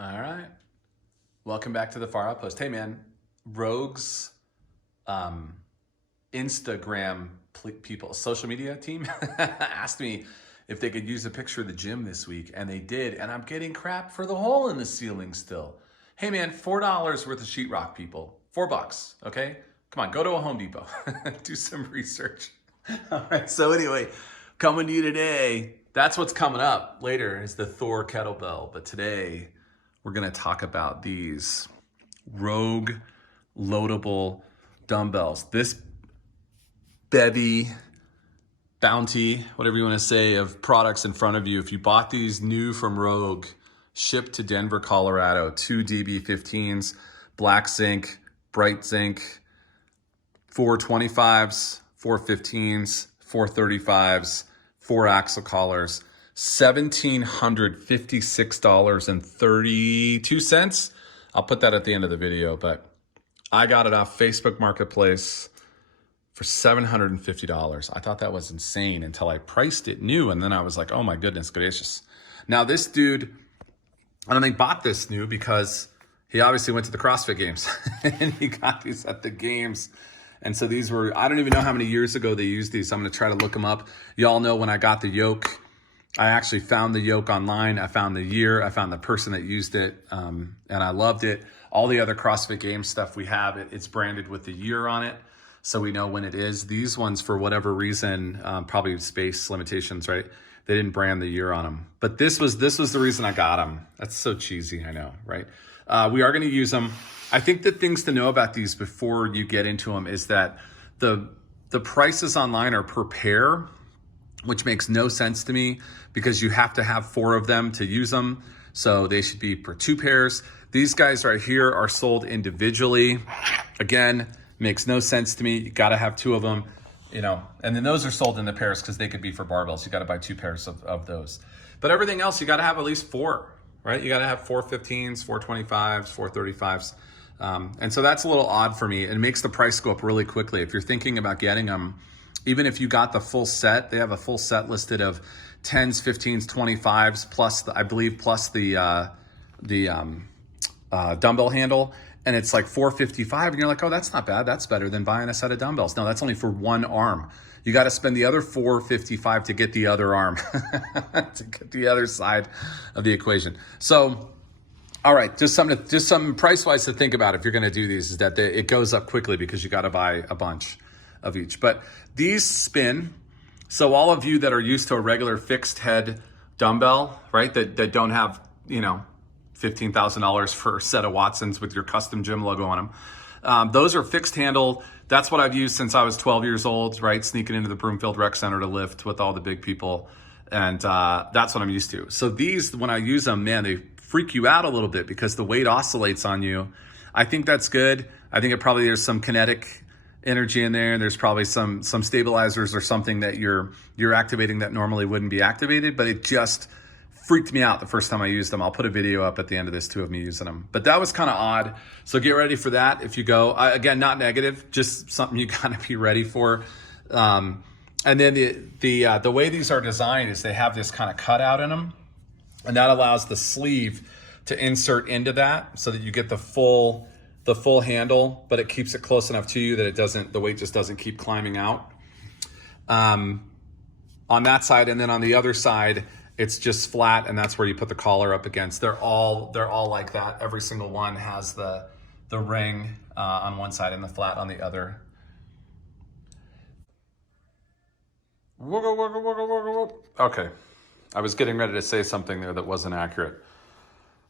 All right. Welcome back to the Far Outpost. Hey, man, Rogue's Instagram people, social media team asked me if they could use a picture of the gym this week, and they did, and I'm getting crap for the hole in the ceiling still. Hey, man, $4 worth of sheetrock, people. $4, okay? Come on, go to a Home Depot. Do some research. All right, so anyway, coming to you today, that's what's coming up later is the Thor kettlebell, but today we're going to talk about these Rogue loadable dumbbells. This bevy, bounty, whatever you want to say, of products in front of you. If you bought these new from Rogue, shipped to Denver, Colorado, 2 DB15s, black zinc, bright zinc, 4 25s, 4 15s, 4 35s, 4 axle collars, $1,756.32. I'll put that at the end of the video, but I got it off Facebook Marketplace for $750. I thought that was insane until I priced it new, and then I was like, oh my goodness gracious. Now this dude, I don't think bought this new because he obviously went to the CrossFit games and he got these at the games. And so these were, I don't even know how many years ago they used these. I'm going to try to look them up. Y'all know when I got the yoke, I actually found the yoke online. I found the year. I found the person that used it, and I loved it. All the other CrossFit Games stuff we have, it's branded with the year on it, so we know when it is. These ones, for whatever reason, probably space limitations, right? They didn't brand the year on them. But this was the reason I got them. That's so cheesy, I know, right? We are going to use them. I think the things to know about these before you get into them is that the prices online are per pair, which makes no sense to me because you have to have 4 of them to use them. So they should be per 2 pairs. These guys right here are sold individually. Again, makes no sense to me. You got to have 2 of them, you know, and then those are sold in the pairs because they could be for barbells. You got to buy 2 pairs of those. But everything else, you got to have at least 4, right? You got to have 4 15s, 4 25s, 4 35s. And so that's a little odd for me. It makes the price go up really quickly. If you're thinking about getting them, even if you got the full set, they have a full set listed of 10s, 15s, 25s, plus I believe plus the dumbbell handle, and it's like $455, and you're like, oh, that's not bad. That's better than buying a set of dumbbells. No, that's only for one arm. You got to spend the other $455 to get the other arm, to get the other side of the equation. So, all right, just some price-wise to think about if you're going to do these is that it goes up quickly because you got to buy a bunch of each. But these spin. So all of you that are used to a regular fixed head dumbbell, right, that don't have, you know, $15,000 for a set of Watsons with your custom gym logo on them, those are fixed handle. That's what I've used since I was 12 years old, right, sneaking into the Broomfield Rec Center to lift with all the big people. And that's what I'm used to. So these, when I use them, man, they freak you out a little bit because the weight oscillates on you. I think that's good. I think there's some kinetic energy in there, and there's probably some stabilizers or something that you're activating that normally wouldn't be activated, but it just freaked me out the first time I used them. I'll put a video up at the end of this too of me using them, but that was kind of odd. So get ready for that if you go. Again, not negative, just something you gotta be ready for. And then the way these are designed is they have this kind of cutout in them, and that allows the sleeve to insert into that so that you get the full handle, but it keeps it close enough to you that the weight just doesn't keep climbing out on that side. And then on the other side, it's just flat, and that's where you put the collar up against. They're all like that. Every single one has the ring on one side and the flat on the other. Okay, I was getting ready to say something there that wasn't accurate.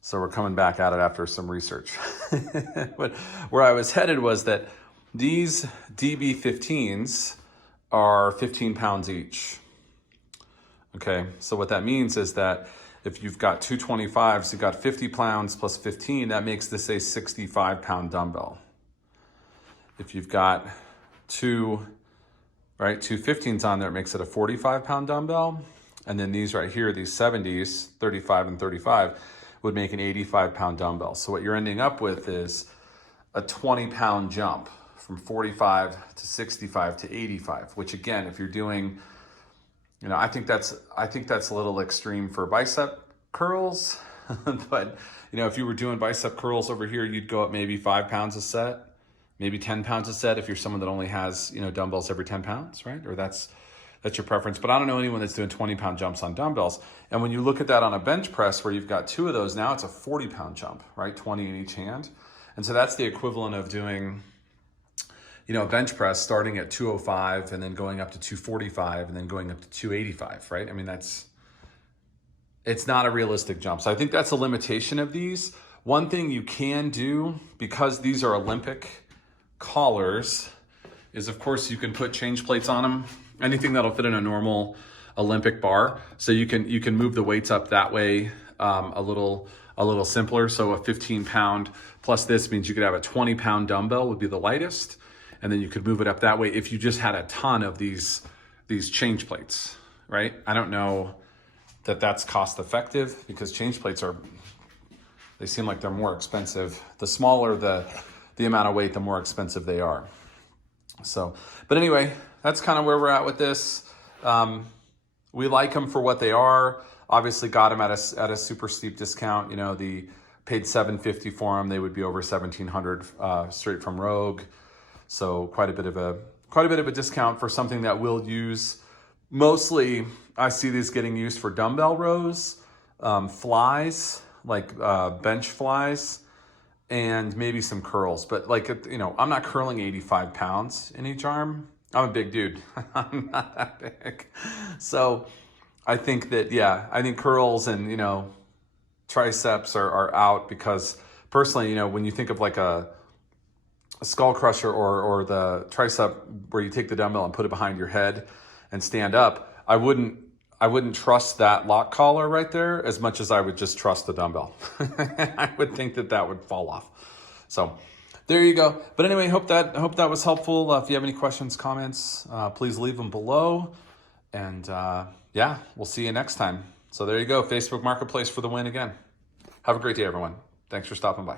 So we're coming back at it after some research. But where I was headed was that these DB15s are 15 pounds each. Okay, so what that means is that if you've got 2 25s, you've got 50 pounds plus 15, that makes this a 65-pound dumbbell. If you've got two 15s on there, it makes it a 45-pound dumbbell. And then these right here, these 70s, 35 and 35, would make an 85-pound dumbbell. So what you're ending up with is a 20-pound jump from 45 to 65 to 85, which again, if you're doing, you know, I think that's a little extreme for bicep curls. But, you know, if you were doing bicep curls over here, you'd go up maybe 5 pounds a set, maybe 10 pounds a set if you're someone that only has, you know, dumbbells every 10 pounds, right? Or that's your preference. But I don't know anyone that's doing 20-pound jumps on dumbbells. And when you look at that on a bench press where you've got 2 of those, now it's a 40-pound jump, right? 20 in each hand. And so that's the equivalent of doing, you know, a bench press starting at 205 and then going up to 245 and then going up to 285, right? I mean, it's not a realistic jump. So I think that's a limitation of these. One thing you can do, because these are Olympic collars, is of course you can put change plates on them, anything that'll fit in a normal Olympic bar. So you can move the weights up that way a little simpler. So a 15-pound plus this means you could have a 20-pound dumbbell would be the lightest, and then you could move it up that way if you just had a ton of these change plates, right? I don't know that that's cost effective because change plates they seem like they're more expensive. The smaller the amount of weight, the more expensive they are. So, but anyway, that's kind of where we're at with this. We like them for what they are. Obviously got them at a super steep discount. You know, the paid $750 for them. They would be over $1,700 straight from Rogue. So quite a bit of a discount for something that we'll use. Mostly, I see these getting used for dumbbell rows, flies, like bench flies, and maybe some curls. But like, you know, I'm not curling 85 pounds in each arm. I'm a big dude. I'm not that big. So I think that, yeah, I think curls and, you know, triceps are out because personally, you know, when you think of like a skull crusher or the tricep where you take the dumbbell and put it behind your head and stand up, I wouldn't trust that lock collar right there as much as I would just trust the dumbbell. I would think that would fall off. So there you go. But anyway, hope that was helpful. If you have any questions, comments, please leave them below. And yeah, we'll see you next time. So there you go. Facebook Marketplace for the win again. Have a great day, everyone. Thanks for stopping by.